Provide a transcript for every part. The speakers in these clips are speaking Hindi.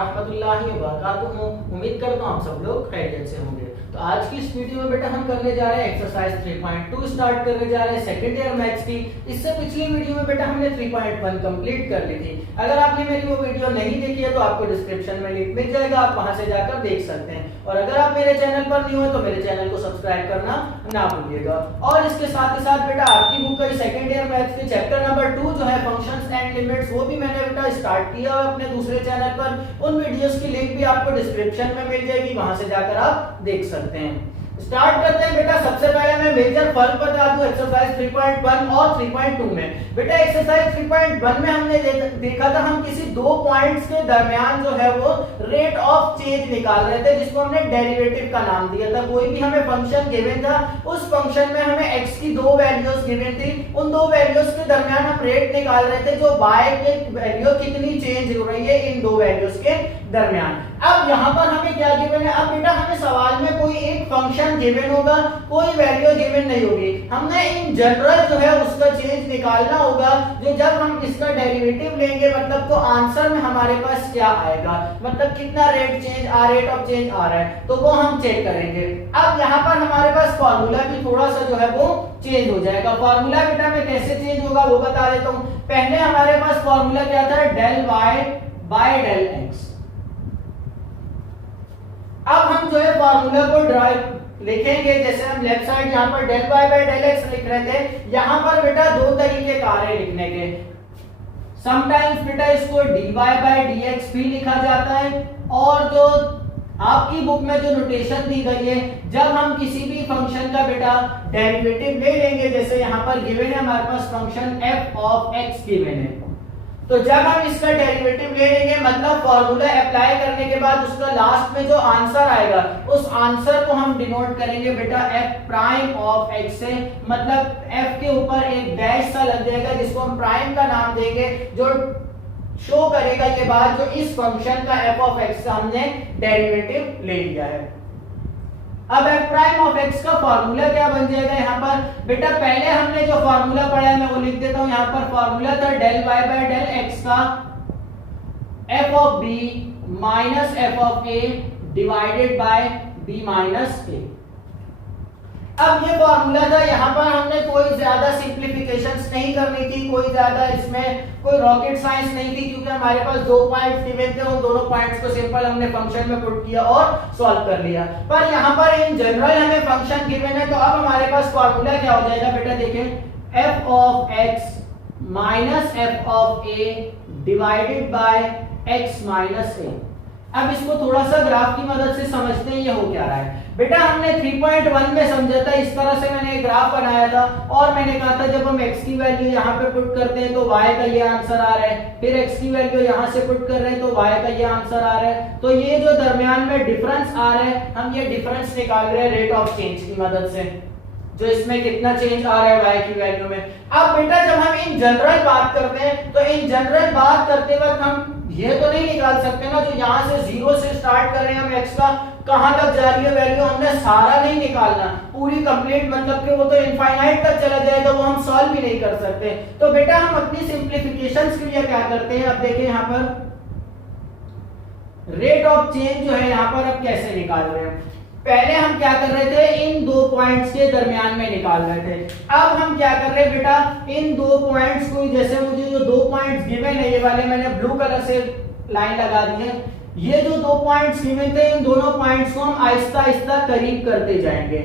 रहमतुल्लाहि व बरकातुहू। उम्मीद करता हूँ आप सब लोग खैरियत से होंगे। तो आज की इस वीडियो में बेटा हम करने जा रहे हैं एक्सरसाइज 3.2 स्टार्ट करने जा रहे हैं सेकंड ईयर मैथ्स की। इससे पिछली वीडियो में बेटा हमने 3.1 कंप्लीट कर ली थी। अगर आपने मेरी वो वीडियो नहीं देखी है तो आपको डिस्क्रिप्शन में लिंक मिल जाएगा, आप वहां से जाकर देख सकते हैं। और अगर आप मेरे चैनल पर न्यू हो तो मेरे चैनल को सब्सक्राइब करना ना भूलिएगा। और इसके साथ ही साथ बेटा आपकी बुक का सेकंड ईयर मैथ्स के चैप्टर नंबर 2 जो है फंक्शंस एंड लिमिट्स, वो भी मैंने बेटा स्टार्ट किया है अपने दूसरे चैनल पर। उन वीडियोस की लिंक भी आपको डिस्क्रिप्शन में मिल जाएगी, वहां से जाकर आप देख सकते हैं। स्टार्ट करते हैं बेटा। सबसे पहले मैं मेजर फर्क बता दूं एक्सरसाइज 3.1 और 3.2 में। बेटा एक्सरसाइज 3.1 में हमने देखा था हम किसी दो पॉइंट्स के दरमियान जो है वो रेट ऑफ चेंज निकाल रहे थे, जिसको हमने डेरिवेटिव का नाम दिया था। कोई भी हमें फंक्शन गिवन था, उस फंक्शन में हमें x की दो वैल्यूज गिवन थी, उन दो वैल्यूज के दरमियान हम रेट निकाल रहे थे जो y की वैल्यू कितनी चेंज हो रही है इन दो वैल्यूज के दरमियान। अब यहाँ पर हमें क्या गिवन है? अब बेटा हमें सवाल में कोई एक फंक्शन गिवन होगा, कोई वैल्यू गिवन नहीं होगी। हमने इन जनरल जो है उसका चेंज निकालना होगा, जो जब हम इसका डेरिवेटिव लेंगे मतलब तो आंसर में हमारे पास क्या आएगा, मतलब कितना रेट ऑफ चेंज आ रहा है, तो वो हम चेक करेंगे। अब यहाँ पर हमारे पास फॉर्मूला भी थोड़ा सा जो है वो चेंज हो जाएगा। फॉर्मूला बेटा में कैसे चेंज होगा वो बता देता हूँ। पहले हमारे पास फॉर्मूला क्या था? Del Y by del X. अब हम जो है फॉर्मूला को ड्राइव लिखेंगे, जैसे हम लेफ्ट साइड यहाँ पर del Y by del X लिख रहे थे, यहाँ पर बेटा दो तरीके कार्य लिखने के। समटाइम्स बेटा इसको dy बाय dx भी लिखा जाता है, और जो आपकी बुक में जो नोटेशन दी गई है, जब हम किसी भी फंक्शन का बेटा डेरिवेटिव ले लेंगे, जैसे यहाँ पर गिवन है हमारे पास function f of x given है, तो जब हम इसका डेरिवेटिव ले लेंगे मतलब फॉर्मूला अप्लाई करने के बाद उसका लास्ट में जो आंसर आएगा, उस आंसर को हम डिनोट करेंगे बेटा f प्राइम ऑफ x से। मतलब f के ऊपर एक डैश सा लग जाएगा जिसको हम प्राइम का नाम देंगे, जो शो करेगा ये बात जो इस फंक्शन का f ऑफ x का हमने डेरिवेटिव ले लिया है। अब f प्राइम ऑफ x का फॉर्मूला क्या बन जाएगा यहाँ पर? बेटा पहले हमने जो फॉर्मूला पढ़ा है मैं वो लिख देता हूँ। यहाँ पर फॉर्मूला था del y by del x का f of b minus f of a divided by b minus a। अब ये फॉर्मूला था, यहाँ पर हमने कोई ज्यादा सिंप्लीफिकेशंस नहीं करनी थी, कोई ज्यादा इसमें कोई रॉकेट साइंस नहीं थी, क्योंकि हमारे पास दो पॉइंट्स गिवन थे, उन दोनों पॉइंट्स को सिंपल हमने फंक्शन में पुट किया और सॉल्व कर लिया। पर यहाँ पर इन जनरल हमें फंक्शन गिवन है, तो अब हमारे पास फॉर्मूला क्या हो जाएगा बेटा? देखें f of x minus f of a divided by x minus a। अब इसको थोड़ा सा ग्राफ की मदद से समझते हैं ये हो क्या रहा है। बेटा हमने 3.1 में समझा था, इस तरह से मैंने एक ग्राफ बनाया था और मैंने कहा था जब हम x की वैल्यू यहाँ पे पुट करते हैं तो y का ये आंसर आ रहा है, फिर x की वैल्यू यहाँ से पुट कर रहे हैं तो y का ये आंसर आ रहा है। तो ये जो दरमियान में डिफरेंस आ रहा है, हम ये डिफरेंस निकाल रहे हैं रेट ऑफ चेंज की मदद से, जो इसमें कितना चेंज आ रहा है y की वैल्यू में। अब बेटा जब हम इन जनरल बात करते हैं तो इन जनरल बात करते वक्त हम ये तो नहीं निकाल सकते ना, जो यहाँ से 0 से स्टार्ट कर रहे हैं हम x का, कहां तक जा रही है वैल्यू, हमने सारा नहीं निकालना पूरी कंप्लीट, मतलब कि वो तो इनफाइनाइट तक चला जाएगा, वो हम सॉल्व भी नहीं कर सकते। तो बेटा हम अपनी सिंप्लीफिकेशंस के लिए क्या करते हैं? अब देखिए यहाँ पर रेट ऑफ चेंज जो है यहाँ पर अब कैसे निकाल रहे हैं। पहले हम क्या कर रहे थे? इन दो पॉइंट्स के दरमियान में निकाल रहे थे। अब हम क्या कर रहे हैं बेटा? इन दो पॉइंट्स को, जैसे मुझे जो दो पॉइंट्स गिवन है ये वाले मैंने ब्लू कलर से लाइन लगा दी है, ये जो दो पॉइंट्स गिवन थे इन दोनों पॉइंट्स को हम आहिस्ता आहिस्ता करीब करते जाएंगे,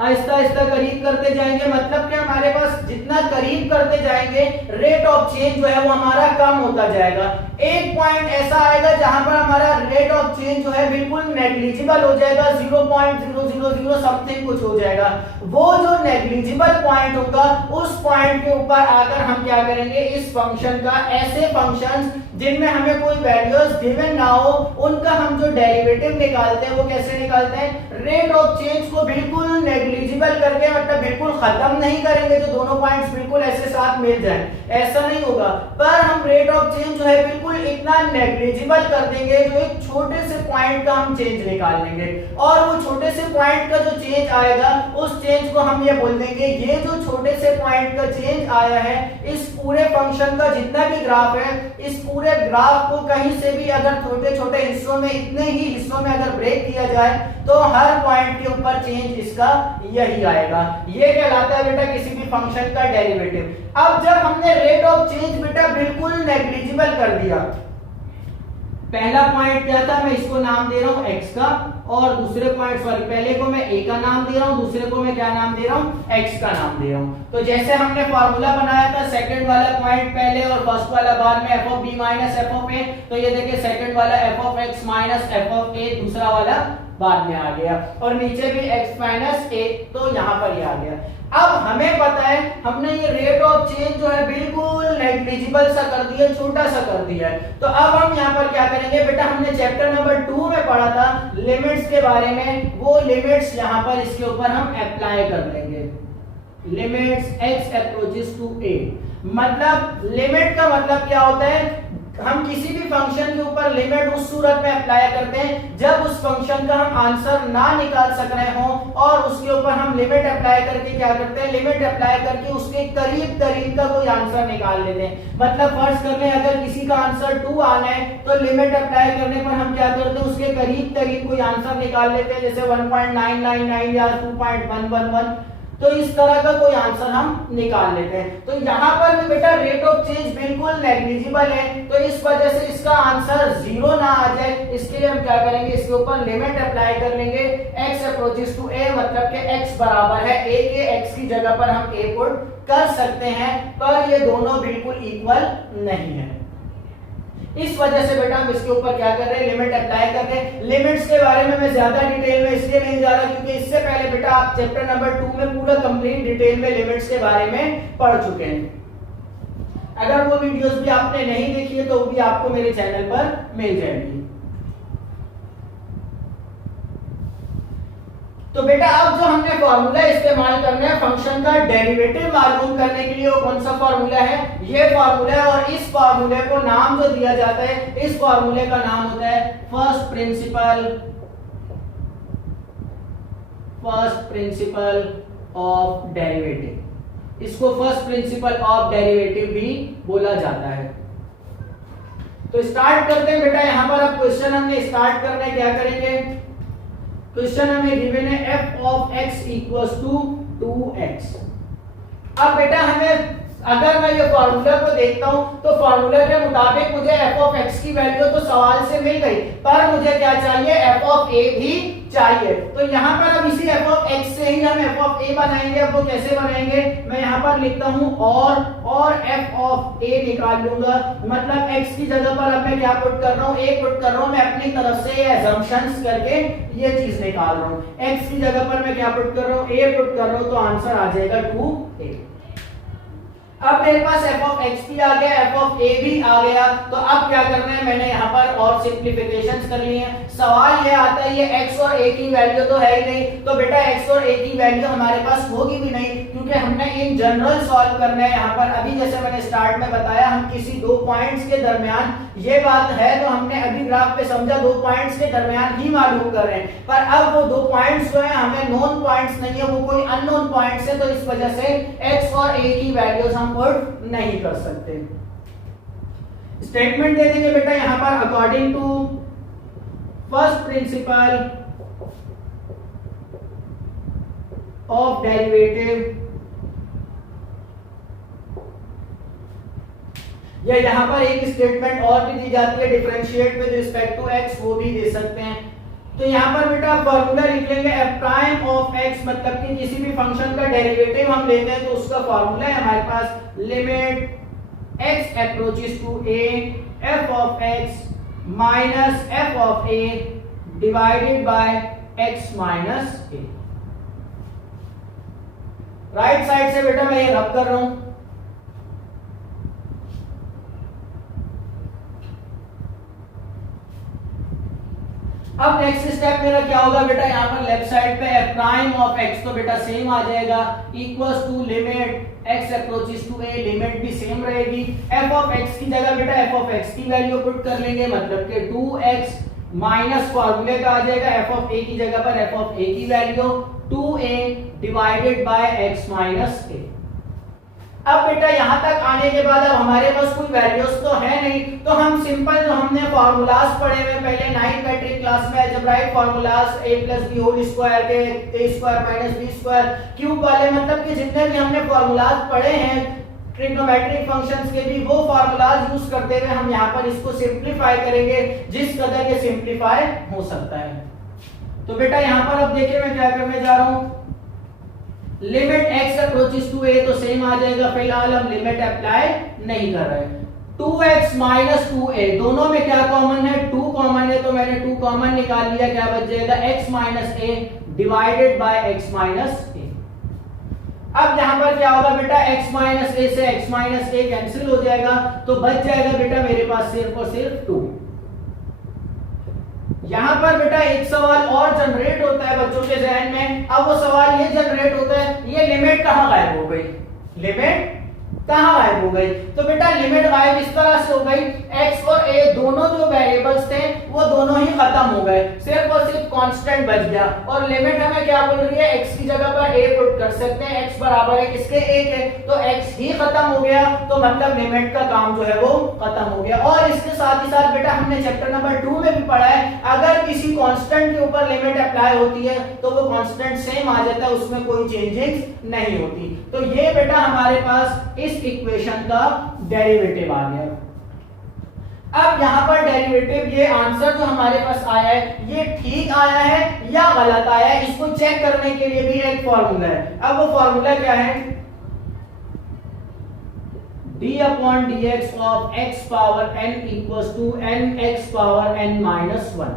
आहिस्ता आहिस्ता करीब करते जाएंगे। मतलब कि हमारे पास जितना करीब करते जाएंगे रेट ऑफ चेंज जो है वो हमारा कम होता जाएगा। एक पॉइंट ऐसा आएगा जहां पर हमारा रेट ऑफ चेंज जो है बिल्कुल नेग्लिजिबल हो जाएगा, 0.000 समथिंग कुछ हो जाएगा। वो जो नेग्लिजिबल पॉइंट होगा उस पॉइंट के ऊपर आकर हम क्या करेंगे? इस फंक्शन का, ऐसे फंक्शंस जिनमें हमें कोई वैल्यूज गिवन ना हो, उनका हम जो डेरिवेटिव निकालते हैं वो कैसे निकालते हैं? रेट ऑफ चेंज को बिल्कुल नेग्लिजिबल करके, मतलब बिल्कुल खत्म नहीं करेंगे जो दोनों पॉइंट्स बिल्कुल ऐसे साथ मिल जाएं, ऐसा नहीं होगा, पर हम रेट ऑफ चेंज जो है बिल्कुल इतना नेग्लिजिबल कर देंगे, जो एक एक छोटे से पॉइंट का हम चेंज निकाल लेंगे और वो छोटे से पॉइंट का जो चेंज आएगा उस चेंज को हम ये बोल देंगे ये जो छोटे से पॉइंट का चेंज आया है इस पूरे फंक्शन का जितना भी ग्राफ है इस पूरे ग्राफ को कहीं से भी अगर छोटे छोटे हिस्सों में इतने ही हिस्सों में अगर ब्रेक किया जाए तो हर पॉइंट के ऊपर चेंज इसका यही आएगा। ये कहलाता है बेटा किसी भी फंक्शन का डेरिवेटिव। अब जब हमने रेट ऑफ चेंज बेटा बिल्कुल नेग्लिजिबल कर दिया, पहला पॉइंट क्या था, मैं इसको नाम दे रहा हूं x का और दूसरे पॉइंट सॉरी पहले को मैं a का नाम दे रहा हूं, दूसरे को मैं क्या नाम दे रहा हूं x का नाम दे रहा हूं। तो जैसे हमने फार्मूला बनाया था सेकंड वाला पॉइंट पहले और फर्स्ट वाला बाद में f of b minus f of a, तो ये देखिए सेकंड वाला f of x minus f of a दूसरा वाला बाद में आ गया और नीचे भी x माइनस a तो यहां पर ये आ गया। अब हमें पता है हमने ये रेट ऑफ चेंज जो है बिल्कुल नेग्लिजिबल सा कर दिया, छोटा सा कर दिया है। तो अब हम यहाँ पर क्या करेंगे बेटा, हमने चैप्टर नंबर 2 में पढ़ा था लिमिट्स के बारे में, वो लिमिट्स यहाँ पर इसके ऊपर हम अप्लाई कर लेंगे। Limits x approaches to a, मतलब लिमिट का मतलब क्या होता है, हम किसी भी फंक्शन के ऊपर लिमिट उस सूरत में अप्लाई करते हैं जब उस फंक्शन का हम आंसर ना निकाल सक रहे हो और उसके ऊपर हम लिमिट अप्लाई करके क्या करते हैं, लिमिट अप्लाई करके उसके करीब करीब का कोई आंसर निकाल लेते हैं। मतलब फर्ज कर लें अगर किसी का आंसर 2 आना है तो लिमिट अप्लाई करने पर हम क्या करते हैं, उसके करीब करीब कोई आंसर निकाल लेते हैं, जैसे 1.999 या 2.111, तो इस तरह का कोई आंसर हम निकाल लेते हैं। तो यहाँ पर भी बेटा रेट ऑफ चेंज बिल्कुल नेग्लिजिबल है, तो इस वजह से इसका आंसर 0 ना आ जाए इसके लिए हम क्या करेंगे, इसके ऊपर लिमिट अप्लाई कर लेंगे x अप्रोचेस टू a, मतलब कि x बराबर है a के, x की जगह पर हम a पुट कर सकते हैं, पर ये दोनों बिल्कुल इक्वल नहीं है। इस वजह से बेटा हम इसके ऊपर क्या कर रहे हैं, लिमिट अप्लाई कर रहे हैं। लिमिट्स के बारे में मैं ज्यादा डिटेल में इसलिए नहीं जा रहा क्योंकि इससे पहले बेटा आप चैप्टर नंबर 2 में पूरा कंप्लीट डिटेल में लिमिट्स के बारे में पढ़ चुके हैं। अगर वो वीडियोस भी आपने नहीं देखी है तो वो भी आपको मेरे चैनल पर मिल जाएगी। तो बेटा अब जो हमने फॉर्मूला इस्तेमाल करना है फंक्शन का डेरिवेटिव मालूम करने के लिए, वो कौन सा फॉर्मूला है, ये फॉर्मूला है। और इस फॉर्मूले को नाम जो दिया जाता है, इस फॉर्मूले का नाम होता है फर्स्ट प्रिंसिपल ऑफ डेरिवेटिव। इसको फर्स्ट प्रिंसिपल ऑफ डेरिवेटिव भी बोला जाता है। तो स्टार्ट करते हैं बेटा, यहां पर अब क्वेश्चन हमने स्टार्ट करना है, क्या करेंगे, क्वेश्चन हमें गिवन है f of x equals to 2x। अब बेटा हमें अगर मैं ये फार्मूला को देखता हूं तो फार्मूला के मुताबिक मुझे f ऑफ x की वैल्यू तो सवाल से मिल गई, पर मुझे क्या चाहिए, f ऑफ a भी चाहिए। तो यहाँ पर अब इसी f ऑफ x से ही हम f ऑफ a बनाएंगे। अब वो कैसे बनाएंगे, मैं यहाँ पर लिखता हूँ और f ऑफ a निकाल लूंगा, मतलब x की जगह पर अब मैं क्या पुट कर रहा हूँ, a पुट कर रहा हूँ। मैं अपनी तरफ से assumptions करके ये चीज निकाल रहा हूँ। x की जगह पर मैं क्या पुट कर रहा हूँ, a पुट कर रहा हूँ, तो आंसर आ जाएगा 2a। अब मेरे पास f ऑफ x भी आ गया, f ऑफ a भी आ गया। तो अब क्या करना है, मैंने यहाँ पर और सिंप्लीफिकेशंस कर लिए हैं। सवाल ये आता है ये x और a की वैल्यू तो है ही नहीं, तो बेटा x और a की वैल्यू हमारे पास होगी भी नहीं क्योंकि हमने इन जनरल सॉल्व करना है। यहाँ पर अभी जैसे मैंने स्टार्ट में बताया हम किसी दो पॉइंट्स के दरमियान, ये बात है तो हमने अभी ग्राफ पे समझा दो पॉइंट्स के दरमियान ही मालूम कर रहे हैं, पर अब वो दो पॉइंट्स जो है हमें नोन पॉइंट्स नहीं है, वो कोई अननोन पॉइंट्स है। तो इस वजह से x और a की वैल्यूज हम पुट नहीं कर सकते। स्टेटमेंट दे देंगे बेटा यहां पर according to first principle of derivative, या यहां पर एक स्टेटमेंट और भी दी जाती है differentiate with respect to x, वो भी दे सकते हैं। तो यहाँ पर बेटा फॉर्मूला लिख लेंगे f प्राइम ऑफ x, मतलब कि किसी भी फंक्शन का डेरिवेटिव हम लेते हैं तो उसका फॉर्मूला है हमारे पास limit x approaches to a f of x minus f of a divided by x minus a। Right side से बेटा मैं ये रब कर रहा हूं। अब नेक्स्ट स्टेप मेरा क्या होगा बेटा, यहाँ पर लेफ्ट साइड पे f प्राइम ऑफ x, तो बेटा सेम आ जाएगा, equals to limit x approaches to a, limit भी सेम रहेगी। f ऑफ x की जगह बेटा f ऑफ x की वैल्यू पुट कर लेंगे, मतलब कि 2x माइनस फॉर्मूले का आ जाएगा एफ ऑफ ए की जगह पर एफ ऑफ ए की value 2a divided by x minus A. अब बेटा यहां तक आने के बाद अब हमारे पास कोई वैल्यूज तो है नहीं, तो हम सिंपल जो हमने फार्मूलाज पढ़े हुए पहले 9th मैट्रिक क्लास में algebraic formulas a + b whole square के a² - b² क्यूब वाले, मतलब कि जितने भी हमने फार्मूलाज पढ़े हैं ट्रिग्नोमेट्रिक फंक्शंस के भी, वो फार्मूलाज यूज करते हुए हम यहाँ पर इसको सिंप्लीफाई करेंगे जिस कदर ये सिंप्लीफाई हो सकता है। तो बेटा यहाँ पर अब देखिए मैं क्या करने जा रहा हूँ, limit x approaches to a तो सेम आ जाएगा, फिलहाल हम लिमिट अप्लाई नहीं कर रहे। 2x - 2a दोनों में क्या कॉमन है, 2 कॉमन है, तो मैंने 2 कॉमन निकाल लिया, क्या बच जाएगा x - a divided by x - a। अब यहां पर क्या होगा बेटा, x - a से x - a कैंसिल हो जाएगा, तो बच जाएगा बेटा मेरे पास सिर्फ और सिर्फ 2। यहां पर बेटा एक सवाल और जनरेट होता है बच्चों के जहन में, अब वो सवाल ये जनरेट होता है ये लिमिट कहां गायब हो गई, लिमिट कहां गायब हो गई। तो बेटा लिमिट गायब इस तरह से हो गई, x और a दोनों जो वेरिएबल्स थे वो दोनों ही खत्म हो गए, सिर्फ और सिर्फ कांस्टेंट बच गया। और लिमिट हमें क्या बोल रही है, x की जगह पर a पुट कर सकते हैं, x बराबर है किसके, a के, तो x ही खत्म हो गया, तो मतलब लिमिट का काम जो है वो खत्म हो गया। और इसके साथ ही साथ बेटा हमने चैप्टर नंबर 2 में भी पढ़ा है, अगर किसी कांस्टेंट के ऊपर लिमिट अप्लाई होती है तो वो कांस्टेंट सेम आ जाता है, उसमें कोई चेंजेस नहीं होती। तो ये बेटा हमारे पास इस इक्वेशन का डेरिवेटिव आ गया। अब यहां पर डेरिवेटिव, ये आंसर जो हमारे पास आया है ये ठीक आया है या गलत आया है, इसको चेक करने के लिए भी एक फॉर्मूला है। अब वो फॉर्मूला क्या है, d/dx of x power n equals to nx power n minus 1।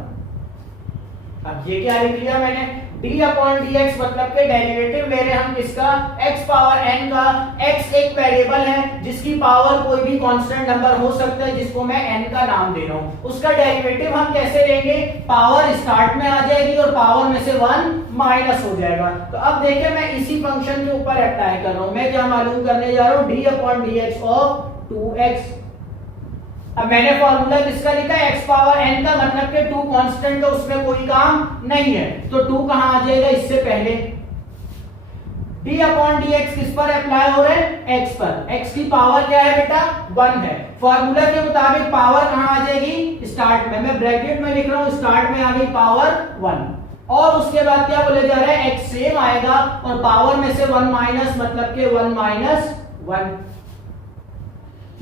अब ये क्या लिख लिया मैंने, d/dx मतलब के डेरिवेटिव ले रहे हम किसका, x पावर n का। x एक वेरिएबल है जिसकी पावर कोई भी कांस्टेंट नंबर हो सकता है, जिसको मैं n का नाम दे रहा हूं। उसका डेरिवेटिव हम कैसे लेंगे, पावर स्टार्ट में आ जाएगी और पावर में से 1 माइनस हो जाएगा। तो अब देखिए मैं इसी फंक्शन के ऊपर अप्लाई कर रहा हूं, मैं क्या मालूम करने जा रहा हूं, d/dx ऑफ 2x। अब मैंने फॉर्मूला किसका लिखा है, x पावर n का, मतलब के 2 कांस्टेंट का उसमें कोई काम नहीं है, तो 2 कहां आ जाएगा इससे पहले। d/dx किस पर अप्लाई हो रहा है, x पर। x की पावर क्या है बेटा, 1 है। फॉर्मूला के मुताबिक पावर कहां आ जाएगी, स्टार्ट में, मैं ब्रैकेट में लिख रहा हूं, स्टार्ट में आ गई पावर 1, और उसके बाद क्या बोले जा रहा है, x सेम आएगा और पावर में से 1 माइनस, मतलब के 1 माइनस 1।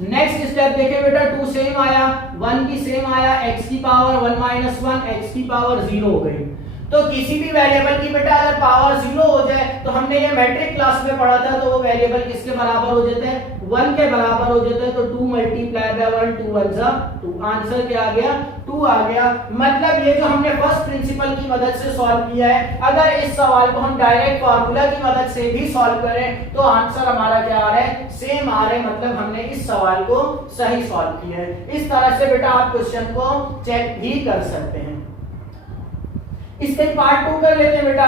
नेक्स्ट स्टेप देखिए बेटा, 2 सेम आया, 1 भी सेम आया, x की पावर 1 माइनस 1, x की पावर 0 हो गई। तो किसी भी वेरिएबल की बेटा अगर पावर 0 हो जाए, तो हमने ये मैट्रिक क्लास में पढ़ा था, तो वो वेरिएबल किसके बराबर हो जाते हैं, 1 के बराबर हो जाते हैं। तो 2 मल्टीप्लाई बाय 1, 2 1 जा 2, आंसर क्या आ गया, 2 आ गया। मतलब ये जो हमने फर्स्ट प्रिंसिपल की मदद से सॉल्व किया है, अगर इस सवाल को हम डायरेक्ट फार्मूला की मदद से भी सॉल्व करें तो आंसर हमारा क्या आ रहा है, सेम आ रहा है, मतलब हमने इस सवाल को सही सॉल्व किया है। इस तरह से बेटा आप क्वेश्चन को चेक भी कर सकते हैं। इसके पार्ट 2 कर लेते हैं बेटा।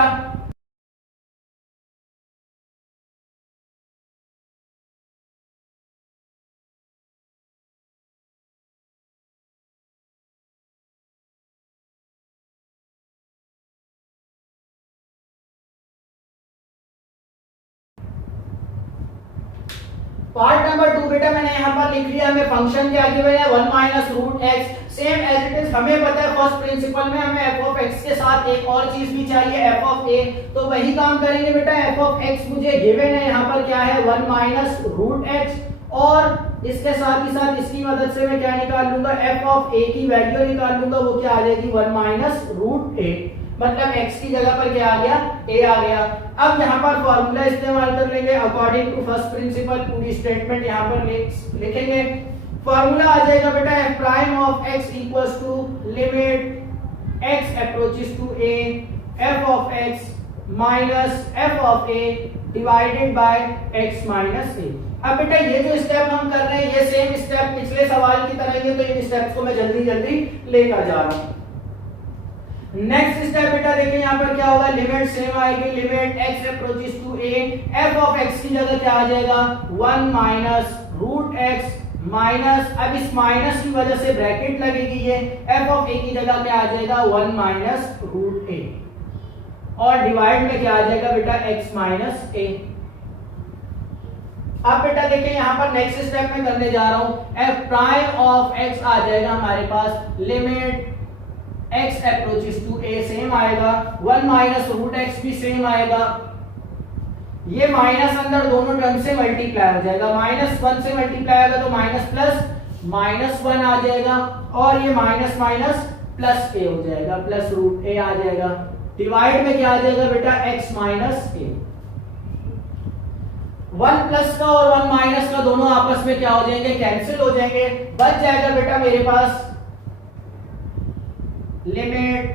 पार्ट नंबर 2 बेटा मैंने यहाँ पर लिख लिया, हमें फंक्शन क्या गिवन है, 1 minus root X, same as it is. हमें पता है फर्स्ट प्रिंसिपल में हमें एफ ऑफ एक्स के साथ एक और चीज भी चाहिए, एफ ऑफ ए, तो वही काम करेंगे बेटा। एफ ऑफ एक्स मुझे गिवन है, यहाँ पर क्या है, 1 माइनस रूट एक्स, और इसके साथ ही साथ इसकी मदद से मैं क्या निकाल लूंगा, एफ ऑफ ए की वैल्यू निकाल लूंगा, वो क्या आ जाएगी, 1 माइनस रूट ए, मतलब x की जगह पर क्या आ गया, a आ गया। अब यहाँ पर फॉर्मूला इस्तेमाल कर लेंगे अकॉर्डिंग टू फर्स्ट प्रिंसिपल, पूरी स्टेटमेंट यहाँ पर लिखेंगे। फॉर्मूला आ जाएगा बेटा, f prime of x equals to limit x approaches to a f of x minus f of a divided by x minus a। अब बेटा ये जो स्टेप हम कर रहे हैं ये सेम स्टेप पिछले सवाल की तरह ही है, तो इन स्टेप्स को मैं जल्दी जल्दी लेकर जा रहा हूँ। नेक्स्ट स्टेप बेटा देखिए यहाँ पर क्या होगा, लिमिट सेम आएगी, limit x approaches to a, f of x की जगह क्या आ जाएगा, 1 माइनस रूट x माइनस, अब इस माइनस की वजह से ब्रैकेट लगेगी, ये एफ ऑफ ए की जगह क्या आ जाएगा 1 माइनस रूट ए, और डिवाइड में क्या आ जाएगा बेटा x माइनस ए। अब बेटा देखिए यहाँ पर नेक्स्ट स्टेप में करने जा रहा हूं, एफ प्राइम ऑफ x आ जाएगा हमारे पास limit x approaches to a same आएगा, 1 माइनस रूट x भी सेम आएगा, ये माइनस अंदर दोनों टर्म से मल्टीप्लाई हो जाएगा, माइनस 1 से मल्टीप्लाई होगा तो माइनस प्लस माइनस 1 आ जाएगा, और ये माइनस माइनस प्लस ए हो जाएगा, प्लस रूट ए आ जाएगा, डिवाइड में क्या आ जाएगा बेटा x माइनस ए। 1 प्लस का और 1 माइनस का दोनों आपस में क्या हो जाएंगे, कैंसिल हो जाएंगे, बच जाएगा बेटा मेरे पास limit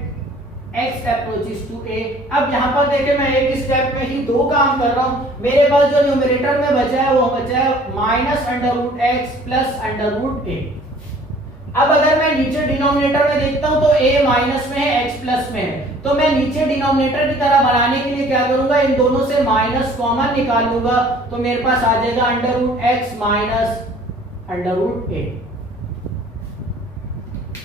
x approaches to a। अब यहां पर देखिए मैं एक स्टेप में ही दो काम कर रहा हूं, मेरे पास जो न्यूमरेटर में बचा है वो बचा है minus under root X plus under root A. अब अगर मैं नीचे डिनोमिनेटर में देखता हूं तो a माइनस में है, x प्लस में है, तो मैं नीचे डिनोमिनेटर की तरह बनाने के लिए क्या करूंगा, इन दोनों से माइनस कॉमन निकाल लूंगा, तो मेरे पास आ जाएगा under root X minus under root A.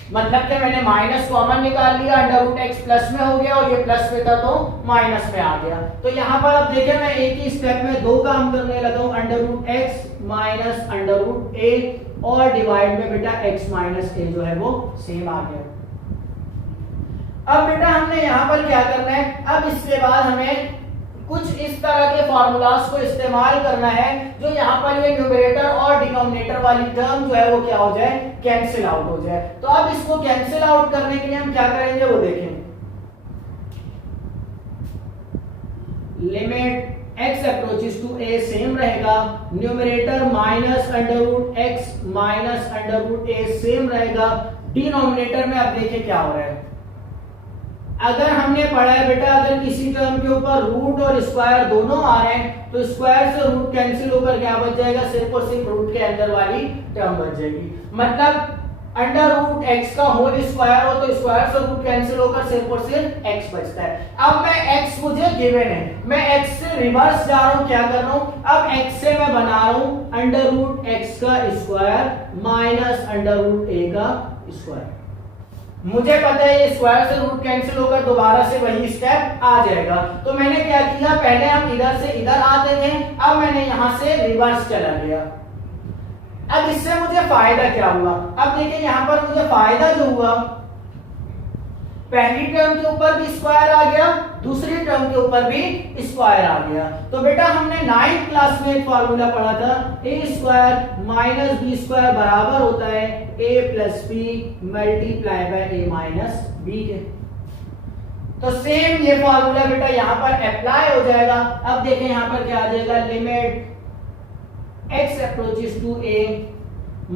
मतलब कि मैंने माइनस कॉमन निकाल लिया, अंडर रूट एक्स प्लस में हो गया और ये प्लस में था तो माइनस में आ गया। तो यहाँ पर अब देखिए मैं एक ही स्टेप में दो काम करने लगा हूं, under root X minus under root A, और डिवाइड में बेटा x माइनस ए जो है वो सेम आ गया। अब बेटा हमने यहाँ पर क्या करना है, अब इसके बाद हमें कुछ इस तरह के फॉर्मूलाज को इस्तेमाल करना है जो यहाँ पर ये न्यूमरेटर और डिनोमिनेटर वाली टर्म जो है वो क्या हो जाए, कैंसिल आउट हो जाए। तो अब इसको कैंसिल आउट करने के लिए हम क्या करेंगे वो देखें, limit x approaches to a same रहेगा, numerator minus under root x minus under root a same रहेगा, डिनोमिनेटर में अब देखिए क्या हो रहा है, अगर हमने पढ़ा है बेटा अगर किसी टर्म के ऊपर रूट और स्क्वायर दोनों आ रहे हैं तो स्क्वायर से रूट कैंसिल होकर क्या बच जाएगा, सिर्फ और सिर्फ रूट के अंदर वाली टर्म बच जाएगी। मतलब अंडर रूट एक्स का होल स्क्वायर हो तो स्क्वायर से रूट कैंसिल होकर सिर्फ और सिर्फ एक्स बचता है। अब मैं एक्स मुझे गिवन है, मैं एक्स से रिवर्स जा रहा हूं, क्या कर रहा हूं, अब एक्स से मैं बना रहा हूं अंडर रूट एक्स का स्क्वायर माइनस अंडर रूट ए का स्क्वायर। मुझे पता है ये स्क्वायर से रूट कैंसिल होकर दोबारा से वही स्टेप आ जाएगा, तो मैंने क्या किया, पहले हम इधर से इधर आते थे, अब मैंने यहां से रिवर्स चला गया। अब इससे मुझे फायदा क्या हुआ, अब देखिए यहां पर मुझे फायदा जो हुआ, पहली टर्म के ऊपर भी स्क्वायर आ गया, दूसरी टर्म के ऊपर भी स्क्वायर आ गया। तो बेटा हमने 9th क्लास में एक फार्मूला पढ़ा था, A square minus B square बराबर होता है A plus B multiply by A minus B के। तो सेम ये फार्मूला बेटा यहाँ पर अप्लाई हो जाएगा। अब देखें यहाँ पर क्या आ जाएगा, limit x approaches to a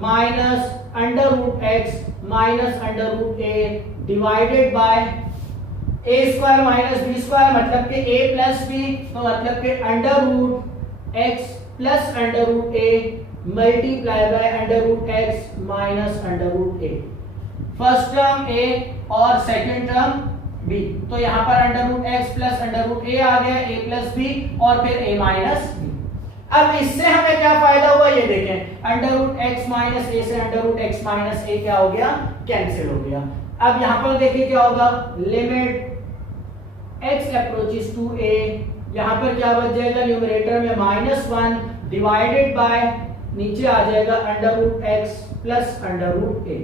minus under root X minus under root A divided by a square minus B square, मतलब कि a प्लस बी, तो मतलब कि under root x plus under root a multiply by under root x minus under root a। First term a और सेकंड टर्म b, तो यहाँ पर under root x plus under root a आ गया, a प्लस b और फिर a माइनस b। अब इससे हमें क्या फायदा हुआ ये देखें, under root X minus A से अंडर रूट एक्स माइनस ए क्या हो गया, कैंसिल हो गया। अब यहां पर देखिए क्या होगा, limit x approaches to a, यहां पर क्या बच जाएगा, न्यूमरेटर में -1 डिवाइडेड बाय नीचे आ जाएगा under root X plus under root A.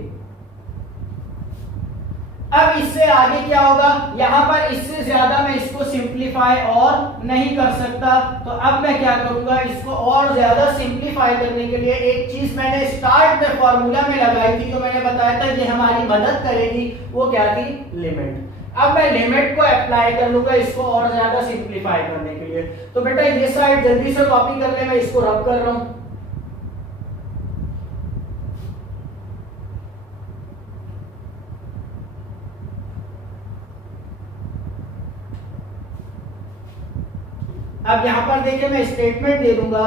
अब इससे आगे क्या होगा, यहां पर इससे ज्यादा मैं इसको सिंपलीफाई और नहीं कर सकता, तो अब मैं क्या करूंगा, इसको और ज्यादा सिंपलीफाई करने के लिए एक चीज मैंने स्टार्ट में फॉर्मूला में लगाई थी, तो मैंने बताया था ये हमारी मदद करेगी, वो क्या थी, लिमिट। अब मैं लिमिट को अप्लाई कर लूंगा इसको और ज्यादा सिंपलीफाई करने के लिए। तो बेटा ये साइड जल्दी से कॉपी कर ले, मैं इसको रब कर रहा हूं। अब यहां पर देखिए मैं स्टेटमेंट दे दूंगा,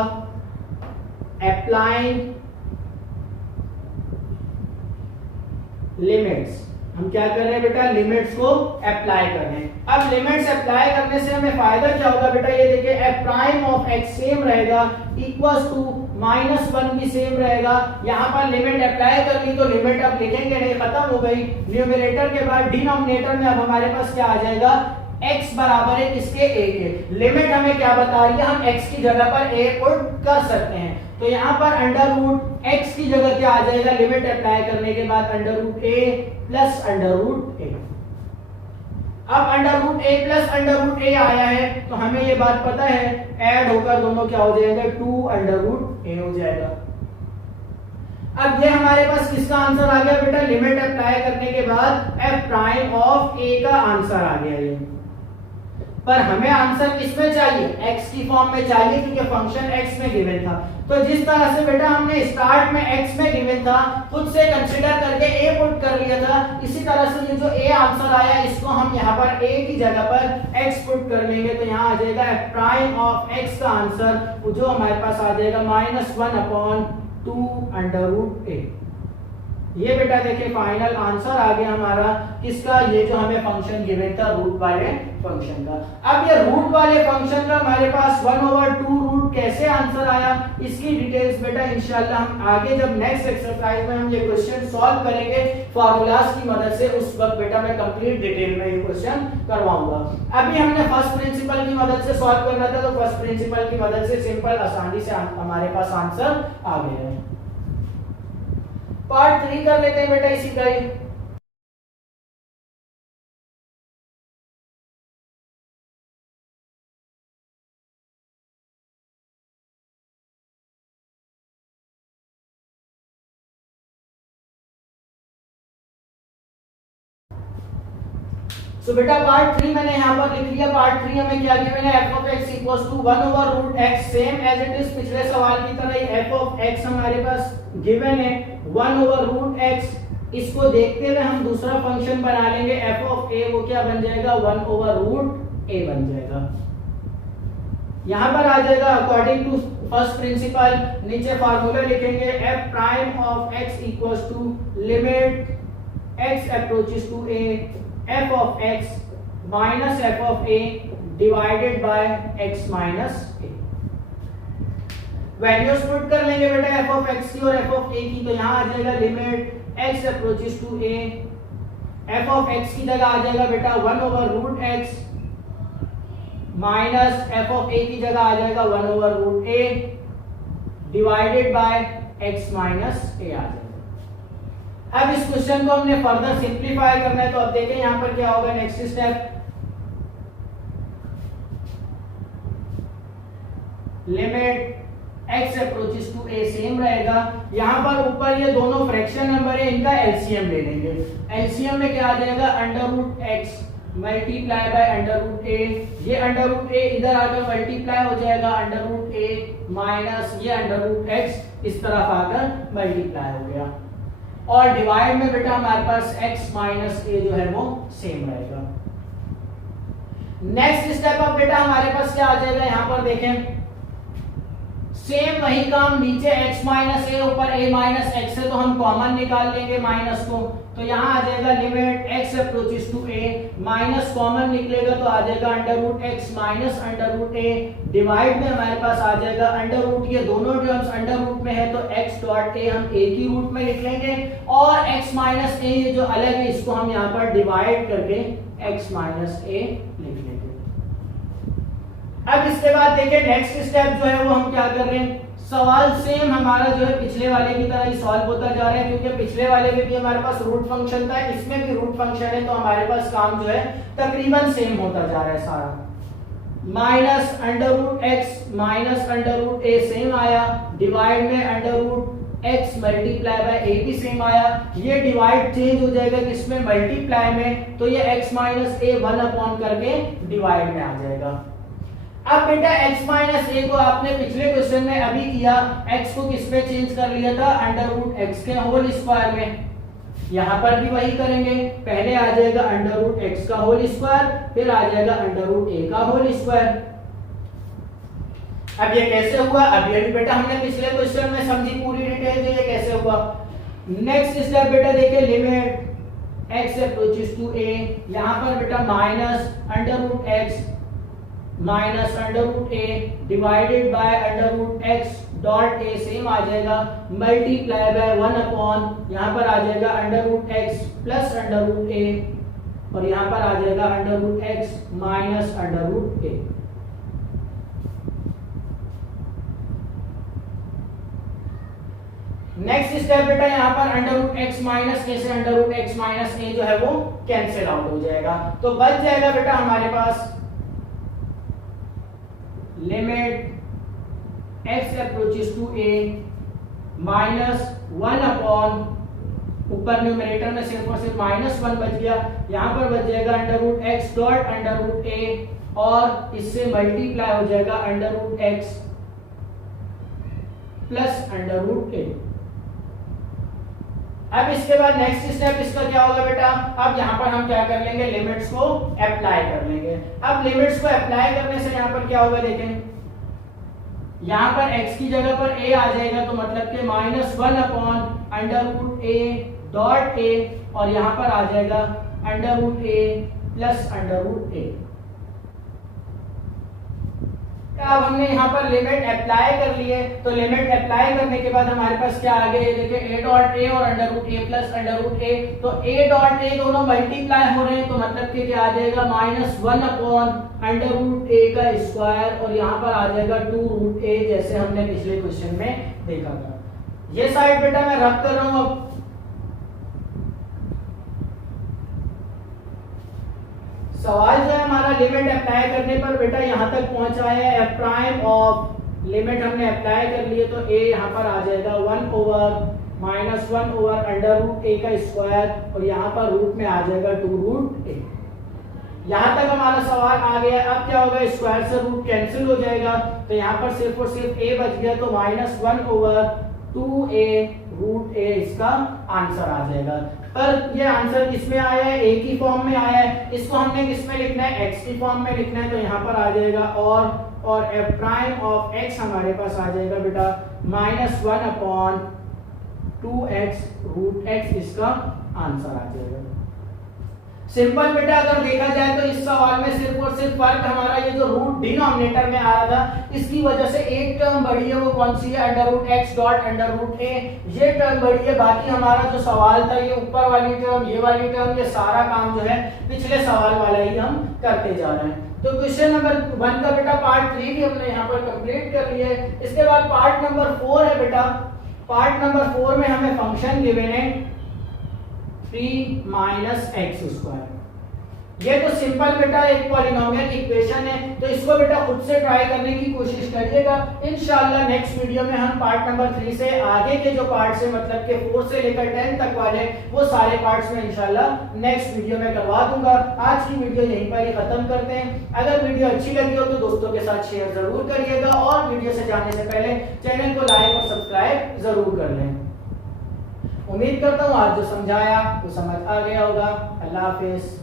अप्लाइंग लिमिट्स, हम क्या कर रहे हैं बेटा, लिमिट्स को अप्लाई कर रहे हैं। अब लिमिट्स अप्लाई करने से हमें फायदा क्या होगा बेटा, ये देखिए F prime of x same रहेगा, इक्वल्स टू -1 भी सेम रहेगा। यहाँ पर लिमिट अप्लाई कर ली तो लिमिट अब लिखेंगे नहीं, खत्म हो गई। न्यूमरेटर के बाद डिनोमिनेटर में अब हमारे पास क्या आ जाएगा, x बराबर है किसके, a के। लिमिट हमें क्या बता रही है, हम x की जगह पर a पुट कर सकते हैं। तो यहाँ पर अंडर रूट x की जगह क्या आ जाएगा, लिमिट अप्लाई करने के बाद under root a plus under root a। अब under root a plus under root a आया है तो हमें ये बात पता है, ऐड होकर दोनों क्या हो जाएगा, 2 अंडर रूट a हो जाएगा। अब ये हमारे पास किसका आंसर आ गया बेटा, लिमिट अप्लाई करने के बाद f प्राइम ऑफ a का आंसर आ गया ये। पर हमें आंसर किसमें चाहिए, x की फॉर्म में चाहिए, क्योंकि फंक्शन x में गिवन था। तो जिस तरह से बेटा हमने स्टार्ट में x में गिवन था, खुद से कंसीडर करके a पुट कर लिया था, इसी तरह से ये जो a आंसर आया इसको हम यहाँ पर a की जगह पर x पुट कर लेंगे। तो यहाँ आ जाएगा f प्राइम ऑफ x का आंसर जो हमारे पास आ जाएगा -1/2 अंडर रूट a। ये बेटा देखिए फाइनल आंसर आ गया हमारा किसका, ये जो हमें फंक्शन गिवन था रूट वाले फंक्शन का। अब ये रूट वाले फंक्शन का हमारे पास 1/2 रूट कैसे आंसर आया, इसकी डिटेल्स बेटा इंशाल्लाह हम आगे जब नेक्स्ट एक्सरसाइज में हम ये क्वेश्चन सॉल्व करेंगे फार्मूलाज की मदद से, उस वक्त बेटा मैं कंप्लीट डिटेल में ये क्वेश्चन करवाऊंगा। अभी हमने फर्स्ट प्रिंसिपल की मदद से सॉल्व करना था, तो फर्स्ट प्रिंसिपल की मदद से सिंपल आसानी से हमारे पास आंसर आ गया है। पार्ट 3 कर लेते हैं बेटा इसी का ही। तो बेटा पार्ट 3 मैंने यहाँ पर लिख लिया। पार्ट 3 हमें क्या गिवन है, f of x equals to 1/√x, same as it is पिछले सवाल की तरह ही f of x हमारे पास गिवन है 1/√x। इसको देखते हुए हम दूसरा फंक्शन बना लेंगे f of a, वो क्या बन जाएगा 1/√a बन जाएगा। यहाँ पर आ जाएगा अकॉर्डिंग टू फर्स्ट प्रिंसिपल, नीचे फार्मूला लिखेंगे f prime of x equals to limit x approaches to a f of x minus f of a divided by x minus a। Values put कर लेंगे बेटा f of x की और f of a की। तो यहाँ आ जाएगा limit x approaches to a, f of x की जगह आ जाएगा बेटा 1/√x minus f of a की जगह आ जाएगा 1/√a divided by x minus a आ जाएगा। अब इस क्वेश्चन को हमने फर्दर सिंप्लीफाई करना है, तो अब देखें यहां पर क्या होगा next step, limit x approaches to a same रहेगा। यहां पर ऊपर ये दोनों फ्रैक्शन नंबर है, इनका एलसीएम ले लेंगे। एलसीएम में क्या आ जाएगा √x मल्टीप्लाई बाय √a, ये √a इधर आकर मल्टीप्लाई हो जाएगा √a माइनस ये √x इस तरफ आकर मल्टीप्लाई हो गया, और डिवाइड में बेटा हमारे पास x माइनस a जो है वो सेम रहेगा। नेक्स्ट स्टेप अब बेटा हमारे पास क्या आ जाएगा, यहां पर देखें सेम वही काम, नीचे x माइनस a ऊपर a माइनस x है, तो हम कॉमन निकाल लेंगे माइनस को। तो यहाँ आ जाएगा limit x approaches to a, minus common निकलेगा तो आ जाएगा √x माइनस √a डिवाइड में हमारे पास आ जाएगा अंडर ये दोनों टर्म्स अंडर रूट में है तो x डॉट a हम a की रूट में लिख लेंगे, और x माइनस a ये जो अलग है इसको हम यहाँ पर डिवाइड करके x माइनस a लिख लेंगे। अब इसके बाद देखिए नेक्स्ट स्टेप जो है वो हम क्या कर रहे हैं, सवाल सेम हमारा जो है पिछले वाले की तरह ही सॉल्व होता जा रहा है, क्योंकि पिछले वाले में भी हमारे पास रूट फंक्शन था, इसमें भी रूट फंक्शन है, तो हमारे पास काम जो है तकरीबन सेम होता जा रहा है सारा। Minus √x minus √a same आया, डिवाइड में √x मल्टीप्लाई बाय a भी सेम आया, ये डिवाइड चेंज हो जाएगा किसमें, मल्टीप्लाई में, तो ये x माइनस a 1 करके डिवाइड में आ जाएगा। अब बेटा x माइनस a को आपने पिछले क्वेश्चन में अभी किया, x को किस में चेंज कर लिया था, √x के होल स्क्वायर में, यहां पर भी वही करेंगे, पहले आ जाएगा √x का होल स्क्वायर, फिर आ जाएगा √a का होल स्क्वायर। अब ये कैसे हुआ, अब ये भी बेटा हमने पिछले क्वेश्चन में समझी पूरी डिटेल, ये कैसे हुआ। नेक्स्ट स्टेप बेटा देखिए limit x approaches to a, यहाँ पर बेटा minus under root x minus under root a divided by under root x dot a same आ जाएगा, मल्टीप्लाई बाय 1 अपॉन यहाँ पर आ जाएगा under root x plus under root a और यहाँ पर आ जाएगा under root x minus under root a। Next step बेटा यहाँ पर under root X minus A से अंडर रूट एक्स माइनस ए जो है वो कैंसिल आउट हो जाएगा, तो बच जाएगा बेटा हमारे पास limit X approaches to A minus 1 upon, ऊपर न्यूमरेटर में सिर्फ और सिर्फ माइनस 1 बच गया, यहाँ पर बच जाएगा under root X dot under root A और इससे मल्टीप्लाई हो जाएगा under root X plus under root A. अब इसके बाद नेक्स्ट स्टेप इसका क्या होगा बेटा, अब यहाँ पर हम क्या कर लेंगे, लिमिट्स को अप्लाई कर लेंगे। अब लिमिट्स को अप्लाई करने से यहाँ पर क्या होगा देखें, यहाँ पर x की जगह पर a आ जाएगा, तो मतलब कि minus 1 upon under root a dot a और यहाँ पर आ जाएगा under root a plus under root a। अब हमने यहाँ पर लिमिट अप्लाई कर लिए, तो लिमिट अप्लाई करने के बाद हमारे पास क्या आ गया, देखिए a डॉट a और under root a plus under root a, तो a डॉट a दोनों मल्टीप्लाई हो रहे हैं, तो मतलब कि क्या आ जाएगा minus 1 upon under root a का स्क्वायर और यहाँ पर आ जाएगा 2 रूट a, जैसे हमने पिछले क्वेश्चन में देखा था। ये साइड बेटा मैं रब कर रहा हूँ। अब सवाल जो है हमारा लिमिट अप्लाई करने पर बेटा यहाँ तक पहुंचा है, एफ प्राइम ऑफ लिमिट हमने अप्लाई कर लिए, तो a यहाँ पर आ जाएगा 1 over minus 1 over under root a का स्क्वायर और यहाँ पर रूट में आ जाएगा 2 रूट a। यहाँ तक हमारा सवाल आ गया। अब क्या होगा, स्क्वायर से रूट कैंसिल हो जाएगा, तो यहाँ पर सिर्फ और सिर्फ a बच गया, तो minus 1 over 2a root a इसका आंसर आ जाएगा। पर ये आंसर किसमें आया है, a की फॉर्म में आया है, इसको हमने किस में लिखना है, x की फॉर्म में लिखना है, तो यहाँ पर आ जाएगा और f प्राइम ऑफ x हमारे पास आ जाएगा बेटा minus 1 upon 2x root x इसका आंसर आ जाएगा। सिंपल बेटा अगर देखा जाए तो इस सवाल में सिर्फ और सिर्फ फर्क हमारा ये जो रूट डिनोमिनेटर में आ रहा था, इसकी वजह से एक टर्म बढ़ी है, वो कौन सी है, under root X dot under root A, ये टर्म बढ़ी है। बाकी हमारा जो सवाल था ये ऊपर वाली टर्म, ये वाली टर्म, ये सारा काम जो है पिछले सवाल वाला ही हम करते जा रहे हैं। तो क्वेश्चन नंबर 1 का बेटा पार्ट 3 भी हमने यहाँ पर कंप्लीट कर लिया है। इसके बाद पार्ट नंबर 4 है बेटा। पार्ट नंबर 4 में हमें फंक्शन गिवन है 3 माइनस एक्स स्क्वायर। ये तो सिंपल बेटा एक पॉलिनोमियल इक्वेशन है, तो इसको बेटा खुद से ट्राई करने की कोशिश करिएगा। इंशाल्लाह नेक्स्ट वीडियो में हम पार्ट नंबर 3 से आगे के जो पार्ट्स है, मतलब के 4 से लेकर 10 तक वाले, वो सारे पार्ट्स में इंशाल्लाह नेक्स्ट वीडियो में करवा दूंगा। आज की वीडियो यहीं पर ही खत्म करते हैं। अगर वीडियो अच्छी लगी हो तो दोस्तों के साथ शेयर जरूर करिएगा और वीडियो से जाने से पहले चैनल को लाइक और सब्सक्राइब जरूर कर लें। उम्मीद करता हूँ आज जो समझाया वो समझ आ गया होगा। अल्लाह हाफिज।